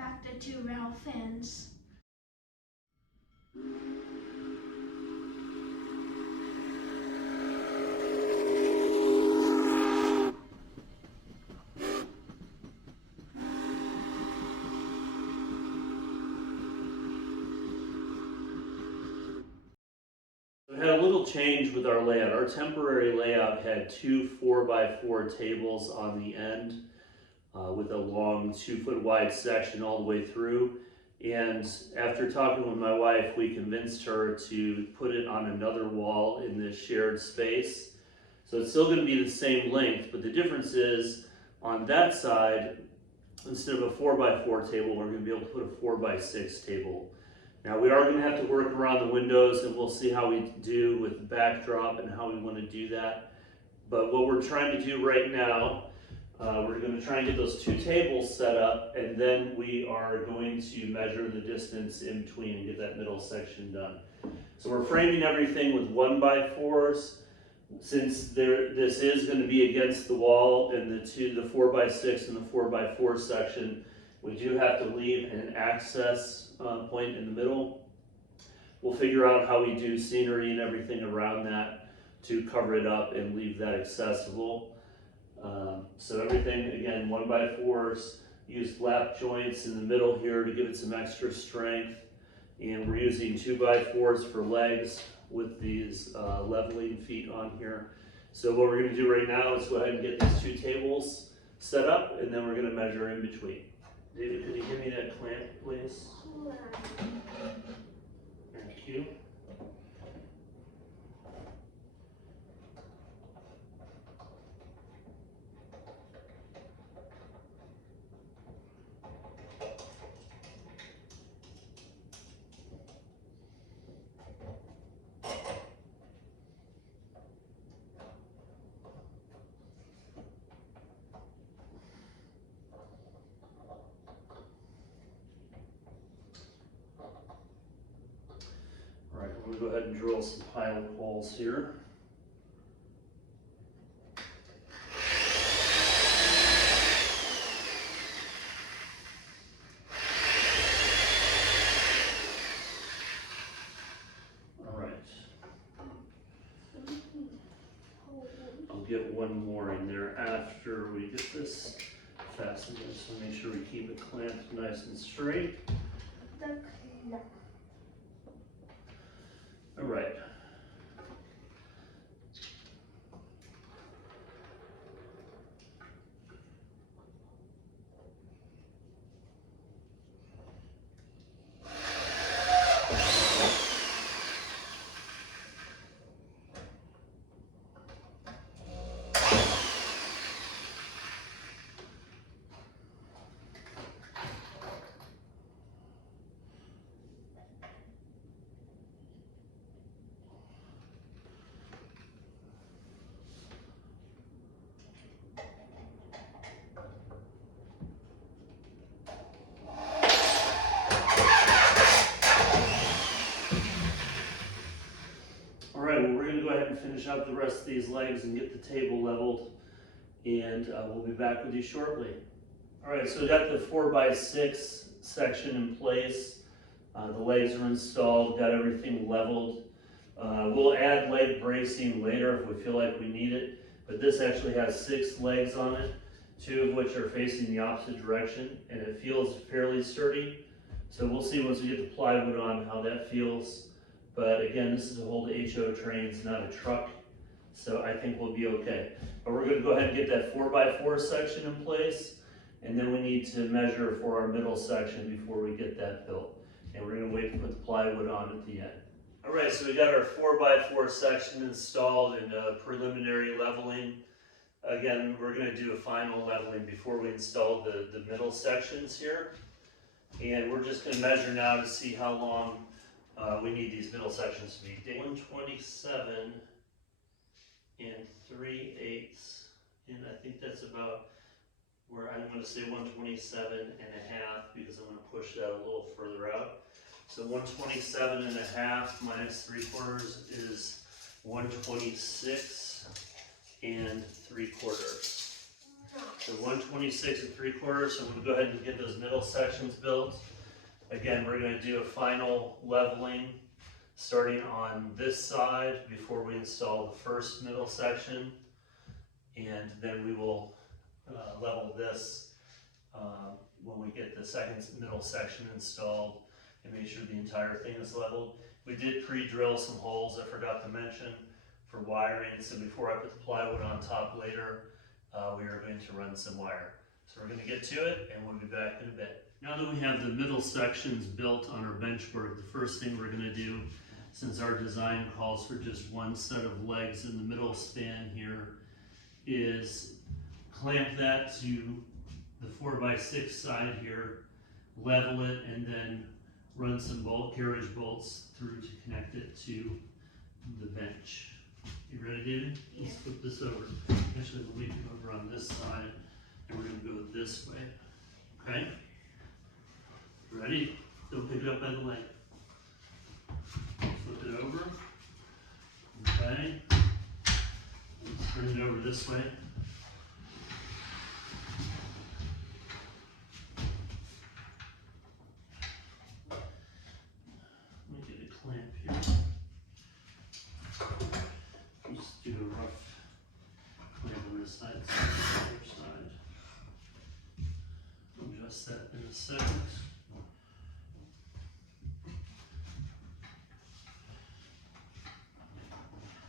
back the two round fins. We had a little change with our layout. Our temporary layout had two 4x4 tables on the end with a long 2-foot wide section all the way through. And after talking with my wife, we convinced her to put it on another wall in this shared space. So it's still going to be the same length, but the difference is on that side, instead of a 4x4 table, we're going to be able to put a 4x6 table. Now we are going to have to work around the windows, and we'll see how we do with the backdrop and how we want to do that. But what we're trying to do right now, we're going to try and get those two tables set up, and then we are going to measure the distance in between and get that middle section done. So we're framing everything with 1x4s. Since this is going to be against the wall, and the 4x6 and the 4x4 section, we do have to leave an access point in the middle. We'll figure out how we do scenery and everything around that to cover it up and leave that accessible. So everything, again, 1x4s, use lap joints in the middle here to give it some extra strength. And we're using 2x4s for legs with these leveling feet on here. So what we're going to do right now is go ahead and get these two tables set up, and then we're going to measure in between. David, could you give me that clamp, please? Thank you. All right, we'll go ahead and drill some pilot holes here. All right. I'll get one more in there after we get this fastened in, so make sure we keep it clamped nice and straight. All right. And finish up the rest of these legs and get the table leveled, and we'll be back with you shortly. All right, so we got the 4x6 section in place. The legs are installed, got everything leveled. We'll add leg bracing later if we feel like we need it, but this actually has 6 legs on it, 2 of which are facing the opposite direction, and it feels fairly sturdy. So we'll see once we get the plywood on how that feels. But again, this is to hold HO trains, not a truck, so I think we'll be okay. But we're going to go ahead and get that 4x4 section in place, and then we need to measure for our middle section before we get that built. And we're going to wait to put the plywood on at the end. All right, so we got our 4x4 section installed and preliminary leveling. Again, we're going to do a final leveling before we install the middle sections here. And we're just going to measure now to see how long we need these middle sections to be. 127 and 3/8, and I think that's about where I'm going to say 127 and a half because I'm going to push that a little further out. So 127 and a half minus 3/4 is 126 and 3/4. So 126 3/4. So I'm going to go ahead and get those middle sections built. Again, we're going to do a final leveling starting on this side before we install the first middle section, and then we will level this when we get the second middle section installed and make sure the entire thing is leveled. We did pre-drill some holes, I forgot to mention, for wiring, so before I put the plywood on top later, we are going to run some wire. So we're going to get to it, and we'll be back in a bit. Now that we have the middle sections built on our benchwork, the first thing we're going to do, since our design calls for just one set of legs in the middle span here, is clamp that to the 4x6 side here, level it, and then run some carriage bolts through to connect it to the bench. You ready, David? Yeah. Let's flip this over. Actually, we'll leave it over on this side, and we're going to go this way. Okay? Ready? Don't pick it up by the leg. Flip it over. Okay. Let's turn it over this way. Let me get a clamp here. Just do a rough clamp on this side, so on the other side. I'll adjust that in a second.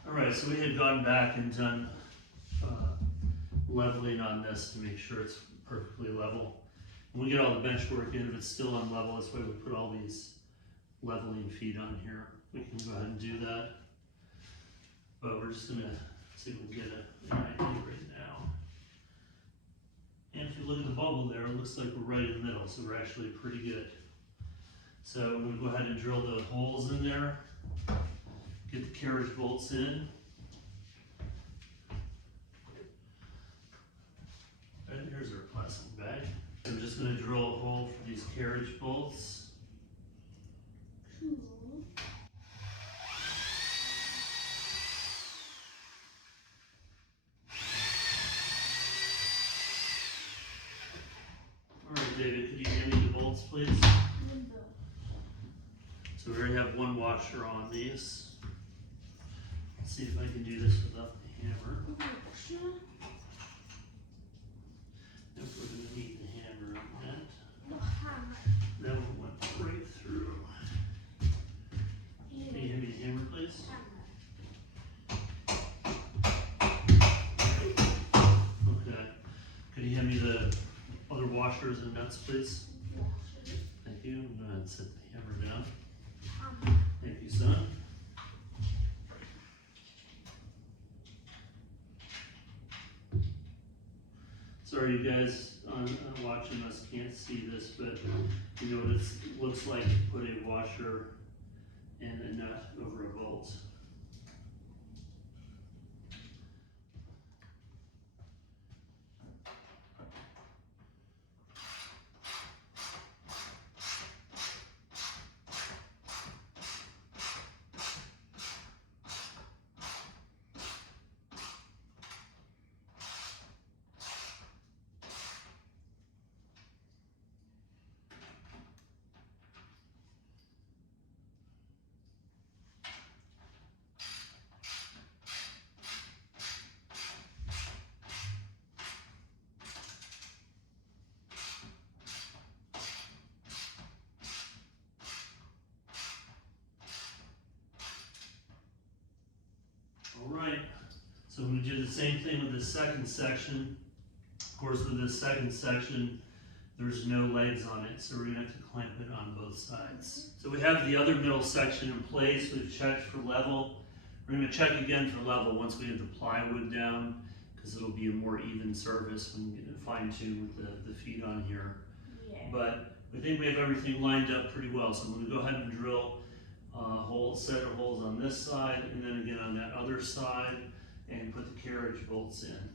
Alright, so we had gone back and done leveling on this to make sure it's perfectly level. When we get all the benchwork in, if it's still unlevel, that's why we put all these leveling feet on here. We can go ahead and do that. But we're just going to see if we can get an idea right now. And if you look at the bubble there, it looks like we're right in the middle, so we're actually pretty good. So I'm going to go ahead and drill the holes in there. Get the carriage bolts in. And here's our plastic bag. I'm just going to drill a hole for these carriage bolts. Cool. Alright, David, could you hand me the bolts, please? So we already have one washer on these. Let's see if I can do this without the hammer. If we're going to need the hammer on that. That one went right through. Can you hand me the hammer, please? Okay. Could you hand me the other washers and nuts, please? Thank you. I'm going to go ahead and set the hammer down. Thank you, son. Sorry, you guys watching us can't see this, but you know what it looks like to put a washer and a nut over a bolt. Alright, so I'm going to do the same thing with the second section. Of course, with this second section, there's no legs on it, so we're going to have to clamp it on both sides. So we have the other middle section in place. We've checked for level. We're going to check again for level once we have the plywood down, because it'll be a more even surface when we get it fine-tuned with the feet on here. Yeah. But we think we have everything lined up pretty well, so I'm going to go ahead and drill set of holes on this side and then again on that other side and put the carriage bolts in.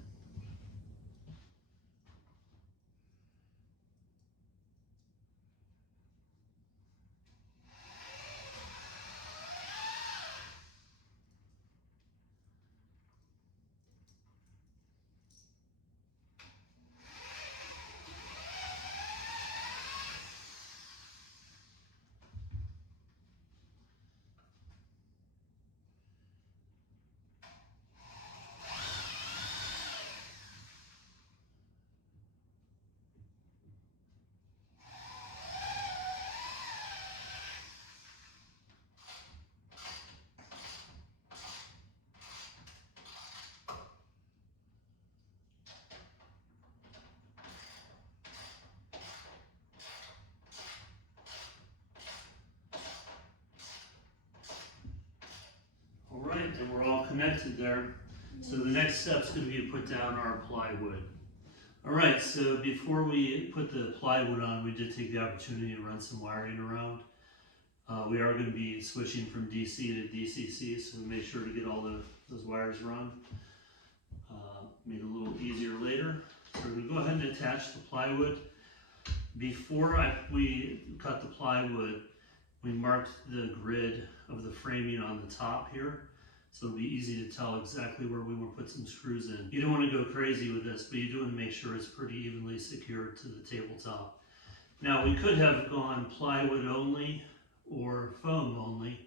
connected there. So the next step is going to be to put down our plywood. All right, so before we put the plywood on, we did take the opportunity to run some wiring around. We are going to be switching from DC to DCC, so we made sure to get all those wires run. Made it a little easier later. So we're going to go ahead and attach the plywood. Before we cut the plywood, we marked the grid of the framing on the top here. So it'll be easy to tell exactly where we want to put some screws in. You don't want to go crazy with this, but you do want to make sure it's pretty evenly secured to the tabletop. Now we could have gone plywood only or foam only,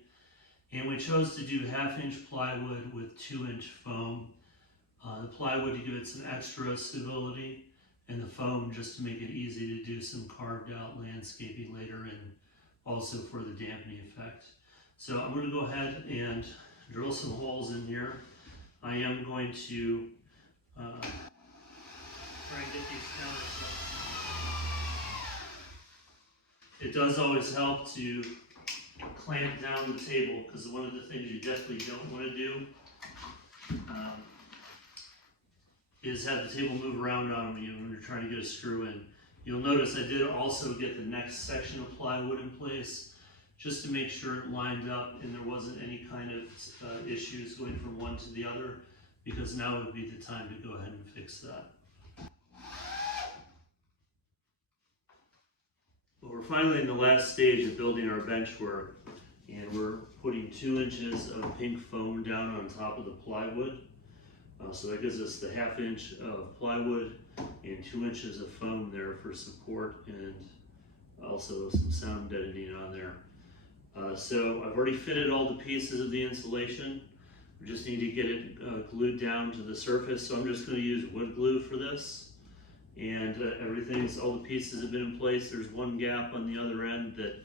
and we chose to do 1/2 inch plywood with 2-inch foam. The plywood to give it some extra stability, and the foam just to make it easy to do some carved out landscaping later, and also for the dampening effect. So I'm going to go ahead and drill some holes in here. I am going to try and get these counters up. It does always help to clamp down the table, because one of the things you definitely don't want to do is have the table move around on you when you're trying to get a screw in. You'll notice I did also get the next section of plywood in place, just to make sure it lined up and there wasn't any kind of issues going from one to the other, because now would be the time to go ahead and fix that. Well, we're finally in the last stage of building our benchwork, and we're putting 2 inches of pink foam down on top of the plywood. So that gives us the 1/2 inch of plywood and 2 inches of foam there for support, and also some sound deadening on there. So I've already fitted all the pieces of the insulation. We just need to get it glued down to the surface. So I'm just going to use wood glue for this. And all the pieces have been in place. There's one gap on the other end that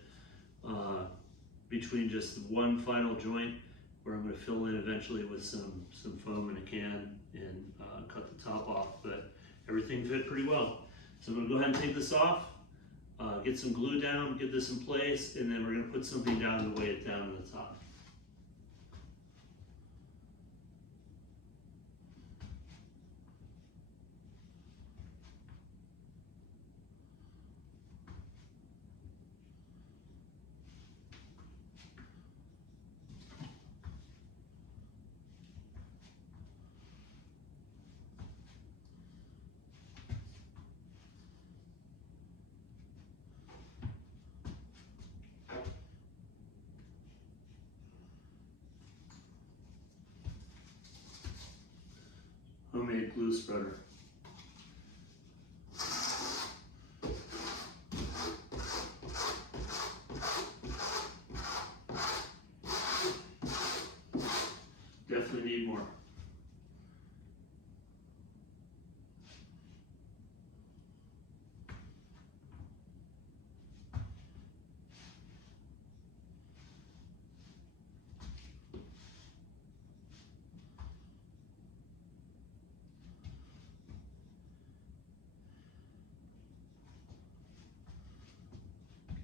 between just one final joint, where I'm going to fill in eventually with some foam in a can and cut the top off. But everything fit pretty well. So I'm going to go ahead and take this off. Get some glue down, get this in place, and then we're going to put something down to weigh it down to the top. Homemade glue spreader. Definitely need more.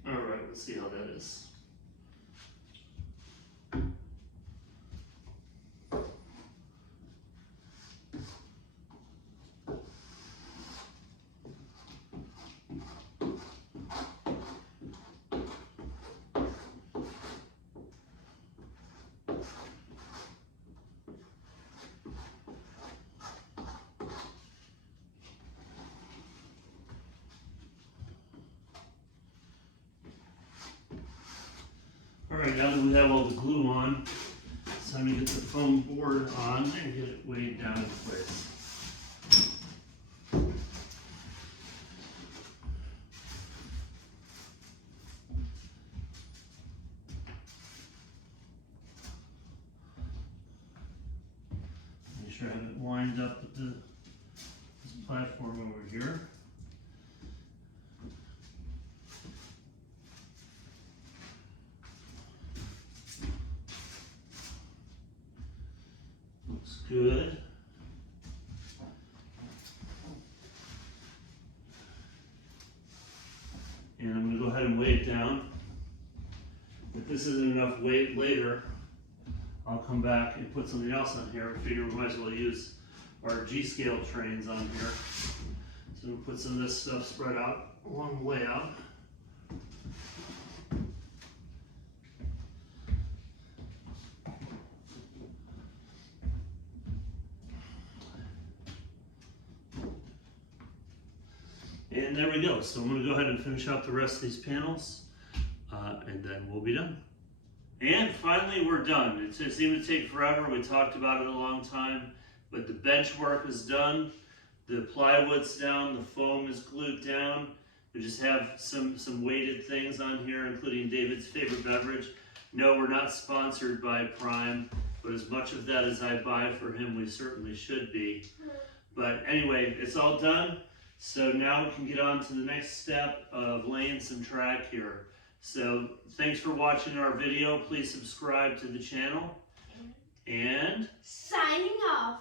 Alright, let's see how that is. Alright, now that we have all the glue on, it's time to get the foam board on and get it weighed down in place. Make sure I have it lined up with this platform over here. Looks good. And I'm going to go ahead and weigh it down. If this isn't enough weight later, I'll come back and put something else on here. I figure we might as well use our G-scale trains on here. So we'll put some of this stuff spread out along the layout. And there we go. So I'm going to go ahead and finish out the rest of these panels, and then we'll be done. And finally, we're done. It seemed to take forever. We talked about it a long time, but the bench work is done. The plywood's down. The foam is glued down. We just have some weighted things on here, including David's favorite beverage. No, we're not sponsored by Prime, but as much of that as I buy for him, we certainly should be. But anyway, it's all done. So now we can get on to the next step of laying some track here. So thanks for watching our video. Please subscribe to the channel. And signing off.